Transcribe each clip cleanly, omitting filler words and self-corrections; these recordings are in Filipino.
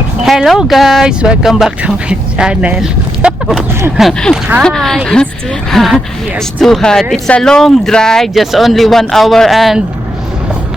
Hello guys! Welcome back to my channel. Hi, it's too hot. It's too hot. It's a long drive, just only 1 hour and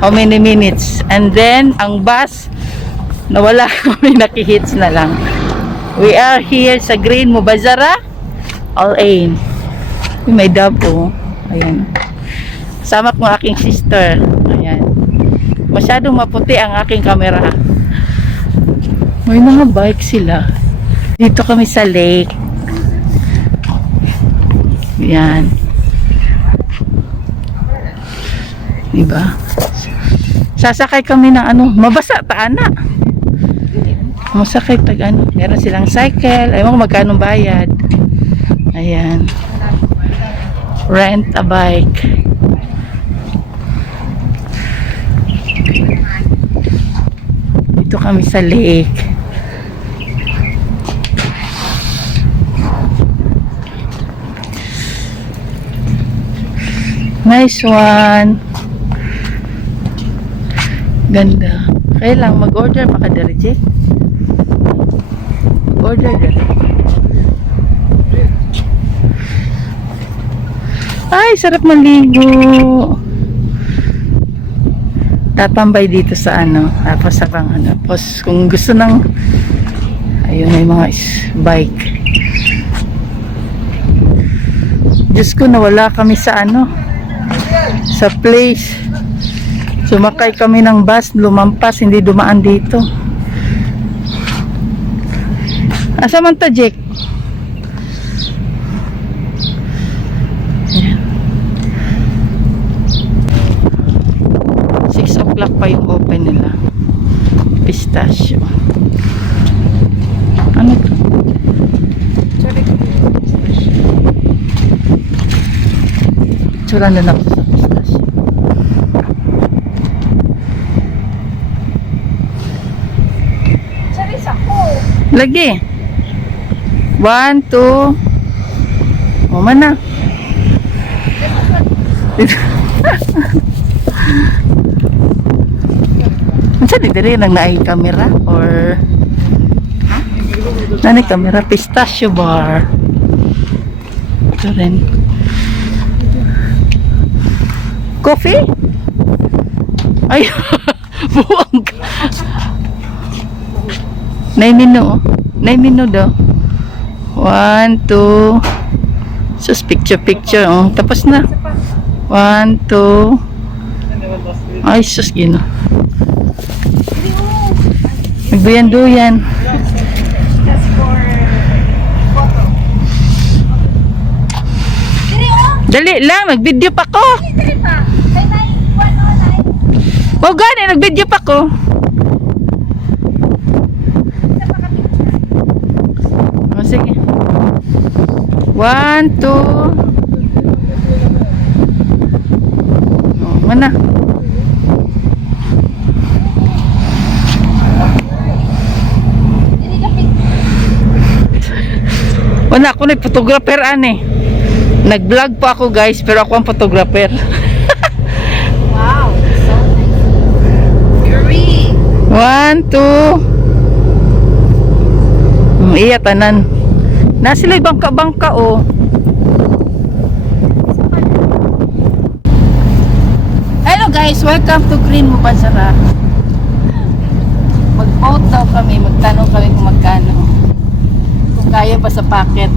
how many minutes? And then, ang bus, nawala kami, nakihits na lang. We are here sa Green MUBAZARRAH LAKE. May dab po. Ayan. Sama ko ang aking sister. Ayan. Masyadong maputi ang aking camera. May mga bike sila. Dito kami sa lake. Yan. Diba? Sasakay kami ng ano, mabasa taana. Masakay tag ano. Meron silang cycle. Ayaw mo magkano bayad. Ayan. Rent a bike. Dito kami sa lake. Nice one. Ganda. Kaya lang mag-order pa ka direct. Order direct. Ay, sarap maligo. Tatambay dito sa ano, tapos sa bang ano. Tapos kung gusto ng ayun, may mga bike. Diyos ko, nawala kami sa ano, sa place. Sumakay kami ng bus, lumampas, hindi dumaan dito. Asa man ta, Jack? 6 o'clock pa yung open nila. Pistachio. Ano to? Tsura na ako sa pistachio. Charis ako. Lagi. 1, 2. O man na. Saan dito lang naay camera or nanay camera? Pistachio bar. Ito rin. Coffee? Ay, buwang. 9 minu. 9 minu daw. 1, 2. Sus, picture. Oh, tapos na. 1, 2. Ay, sus, gino. Nagduyan-duyan. That's for photo. Dali lang, nag-video pa ko. Dili pa. Kay 9, 109. O gani, nag-video pa ko. O sige. 1, 2. O, mana? Wala ako nag-photographer ane. Nag-vlog pa ako guys, pero ako ang photographer. Wow, so nice. Green. 1, 2. Iya tanan. Na sila bangka-bangka oh. Hello guys, welcome to Green MUBAZARRAH. Mag-vote daw kami, magtanong kami kung magkano. Kung kaya ba sa packet.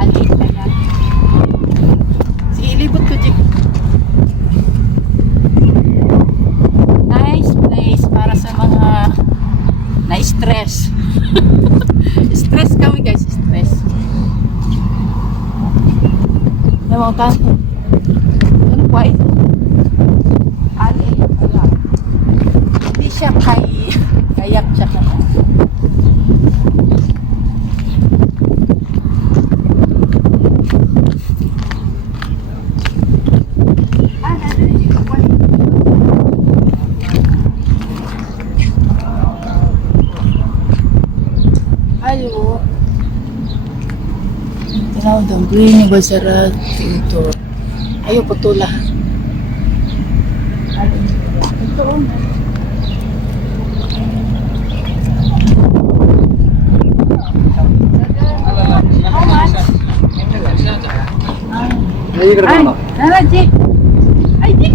Alin kayak. Sige, ilibot ko, Jik. Nice place para sa mga na-stress. Stress kami guys, stress. Naman ka. Ano po ito? Alin kayak. Hindi siya kayak siya kaya. now the green MUBAZARRAH Tintor. Ayaw putula. Ito oh. How much? Ay, hala, Jik. Ay, Jik,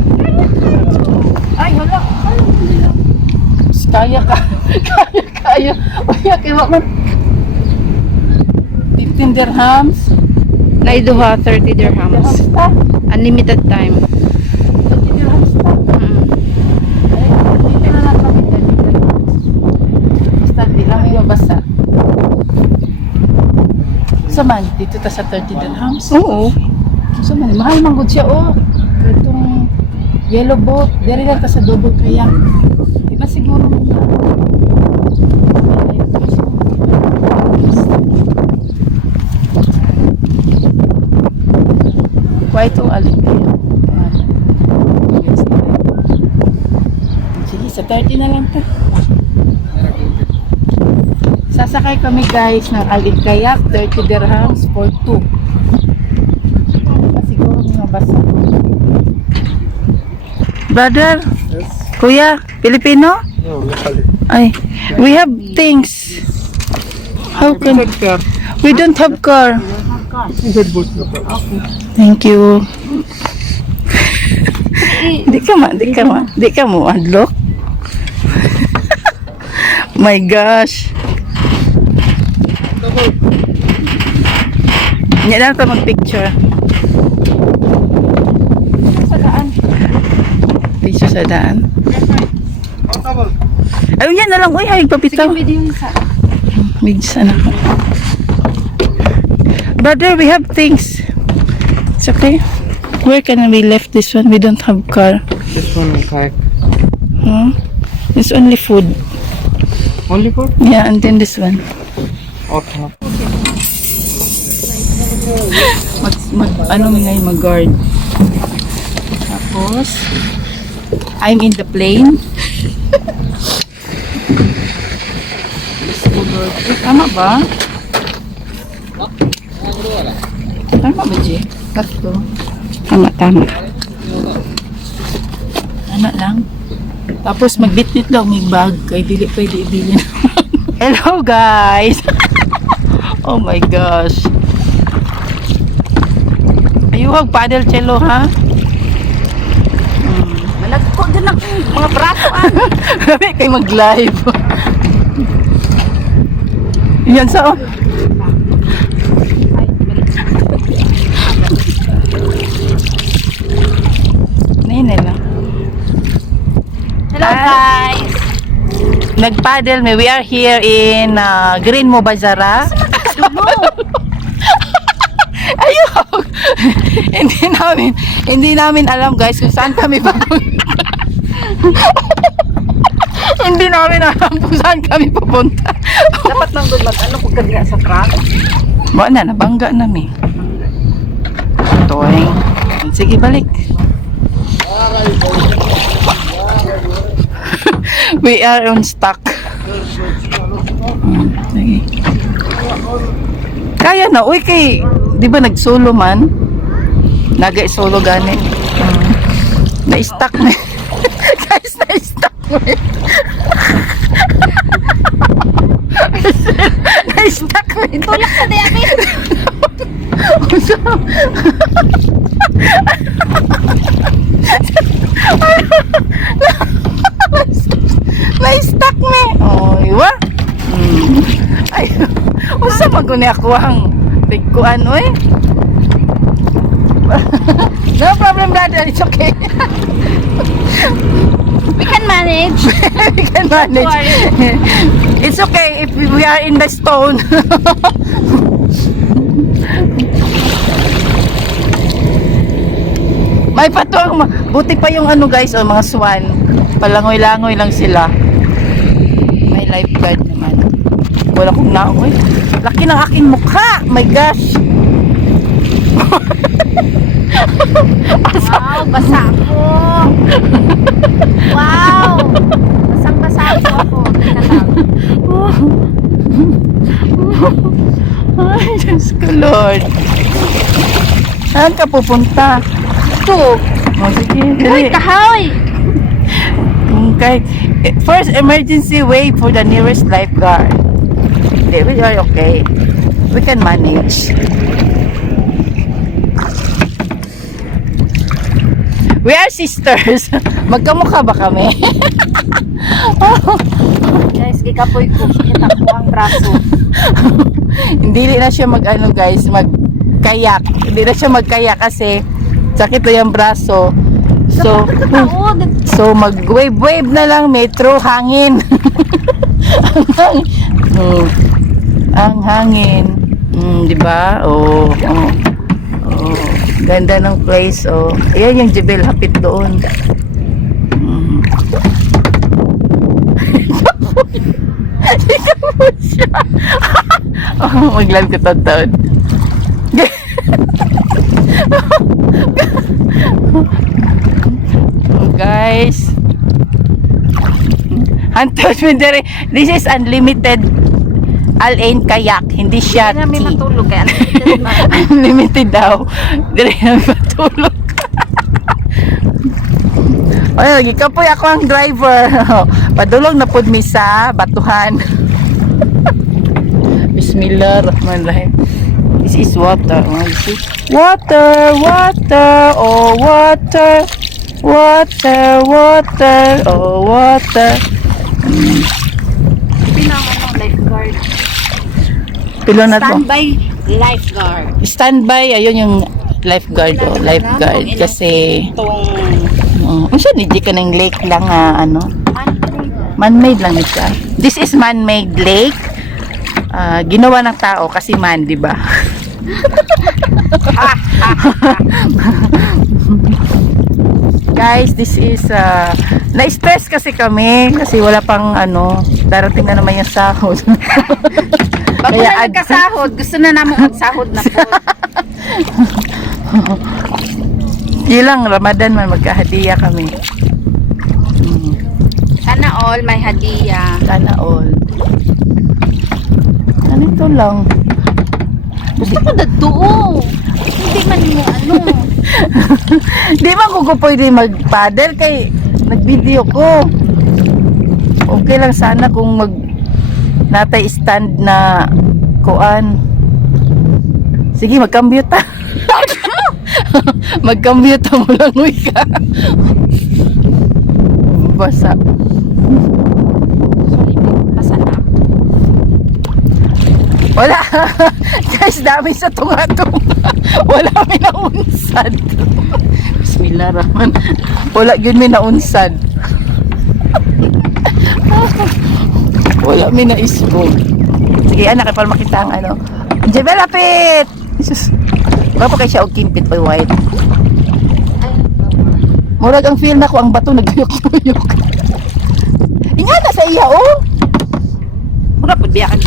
ay, hala. Kaya ka. Kaya. Kaya, kaya man. 15 dirhams. Naiduha 30 dirhams. Ta. Unlimited time. 30 dirhams ta. Dito na lang kami 30 dirhams. Basta di lang yung basa. Saman, dito ta sa 30 dirhams. Oo. Saman, mahal man gud siya oh. Itong yellow boat, diri lang ta sa double kayak. Di ba siguro quite ang alin kaya. Sige, sa 30 na lang ta. Sasakay kami guys ng alin kayak, 30 dirhams for 2. Siguro mga basa. Brother, Yes. kuya, Filipino? No, locally. Ay, we have things. How can we don't have car? Good boat, no problem. Thank you. Di ka mo unlock. My gosh. Hindi na ito mag-picture. Sa daan. Picture sa daan. Ayun yan na lang. Uy, hayag papitaw. Bigs na ako. Brother, we have things. It's okay. Where can we left this one? We don't have car. This one kayak. Huh? It's only food. Only for? Yeah, and then this one. Okay. Ano ngayon mag-guard. Tapos, I'm in the plane. Tama ba? Tama ba, G? Sakto. Tama. Tama lang. Tapos magbitbit lang may bag kay dili pwede ibilin. Hello guys. Oh my gosh. Ayuhag paddle cello ha. Malagko din ang mga braso ah. Grabe kay mag-live. Yan sa oh. Nila. Hello guys! Nag-paddle me. We are here in Green MUBAZARRAH. Ayun! hindi namin alam guys kung saan kami papunta. Hindi namin alam kung saan kami papunta. Dapat nang good ano kung kanya sa truck. Ba na, nabangga namin. Toing. Sige, balik. We are on stock. Sige. Kaya na, uy kay, di ba nag-solo man? Nag-solo gani. Na-stuck na. Guys, na-stuck na. Na-stuck na. Tulak sa diabetes! Na-stuck me. Oh, iwa. Ay, usa maguni ako ang bigkuan oy. No problem, brother. It's okay. We can manage. We can manage. It's okay if we are in the stone. May patuwang, buti pa yung ano guys, oh, mga swan. Palangoy-langoy lang sila. May lifeguard naman. Wala kong naoy. Laki ng aking mukha. My gosh. Wow, basa ako. Wow! Basang-basa ako. Teka lang. Ay, Diyos ko Lord. Saan ka pupunta? Ito. O, sige. Uy, Dali. kahoy! Okay. First emergency wave for the nearest lifeguard. Okay, we are okay. We can manage. We are sisters. Magkamukha ba kami? Guys, gikapoy ko. Kita ko ang braso. Hindi na siya mag-ano guys, mag-kayak. Hindi na siya mag-kayak kasi sakit na yung braso. So mag-wave-wave na lang, metro, hangin. Ang hangin. Di ba? Oh. Ganda ng place, oh. Ayan yung Jebel, hapit doon. Ikaw siya. Oh, maglan ko taon. Oh, guys. This is unlimited all-in kayak. Hindi siya Hindi namin tea. matulog kaya. Unlimited daw. Dire na matulog. Ay, gikapoy ako ang driver. Padulong na pud mi sa batuhan. Bismillahirrahmanirrahim. This is water. Oh, you see? Water, water, oh water. Water, water, oh water. Pinangan ng lifeguard. Pilo na to. Standby lifeguard. Standby, ayun yung lifeguard, oh, lifeguard. Kasi, siya, hindi ka ng lake lang, ano. Man-made lang siya. This is man-made lake. Ginawa ng tao kasi man, di ba? Guys, this is na-stress kasi kami kasi wala pang ano, darating na naman yung sahod. Bago na nagkasahod, gusto na namin magsahod na po. Ilang Ramadan man magkahadiya kami. Sana all may hadiah. Sana all. Ganito lang. Gusto ko na doon. Hindi man mo ano. Di ba ko pwede mag-paddle kay nag-video ko. Okay lang sana kung natay stand na kuan. Sige, mag-cambio ta. Mag-cambio ta mo lang ka. Basa. Basa na. Wala. Guys, dami sa tunga-tunga. Wala may naunsad. Bismillahirrahman. Wala yun may naunsad. Wala may na-ispog. Sige, anak, para makita ang ano. Jebel, lapit! Jesus. Gwapo kayo siya o kimpit o white. Murag ang feel na ko ang bato nagduyok-duyok. Inga na sa iya, oh! Mura po biyakan